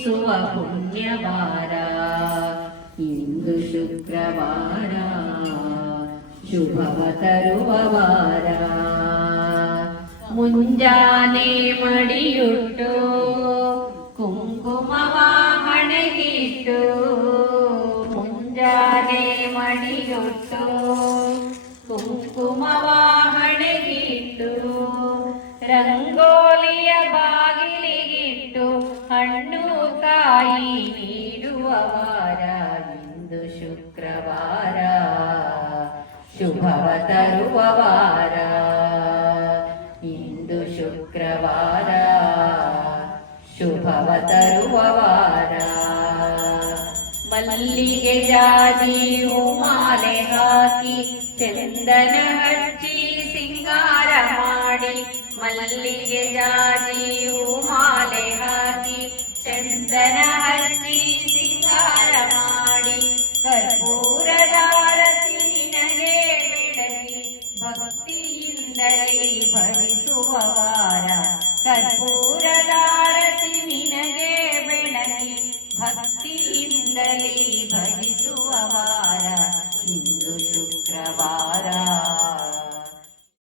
ಪೂಜಿಸುವ ಪುಣ್ಯವಾರ ಇಂದು ಶುಕ್ರವಾರ ಶುಭವ ತರುವ ವಾರ ಮುಂಜಾನೆ ಮಡಿಯುಟ್ಟು ಕುಂಕುಮವ ಹಣೆಗಿಟ್ಟು ಮುಂಜಾನೆ ಮಡಿಯುಟ್ಟು ಕುಂಕುಮವ ಹಣೆಗಿಟ್ಟು ರಂಗೋಲಿಯ ಬಾಗಿಲಿಗಿಟ್ಟು ಹಣ್ಣು ಕಾಯಿ ನೀಡುವ ವಾರ ಇಂದು ಶುಕ್ರವಾರ. ಶುಭವ ತರುವ ವಾರ ಇಂದು ಶುಕ್ರವಾರ. ಶುಭವ ತರುವ ವಾರ. ಮಲ್ಲಿಗೆ ಜಾಜಿಯು ಮಾಲೆ ಹಾಕಿ ಚಂದನ ಹಚ್ಚಿ ಸಿಂಗಾರ ಮಾಡಿ ಮಲ್ಲಿಗೆ ಜಾಜಿ ಮಾಲೆ ಹಾಕಿ ಚಂದನ ಹಚ್ಚಿ ಸಿಂಗಾರ ಮಾಡಿ ಕರ್ಪೂರದಾರತಿ ನನೇ ಬಿಡಲಿ ಭಕ್ತಿಯಿಂದಲೇ ಭರಿಸುವ ವಾರ. ಕರ್ಪೂರದಾರತಿ ನಿನಗೆ ಬೆಳಲಿ ಭಕ್ತಿಯಿಂದಲೇ ಭರಿಸುವ ವಾರ. ಇಂದು ಶುಕ್ರವಾರ.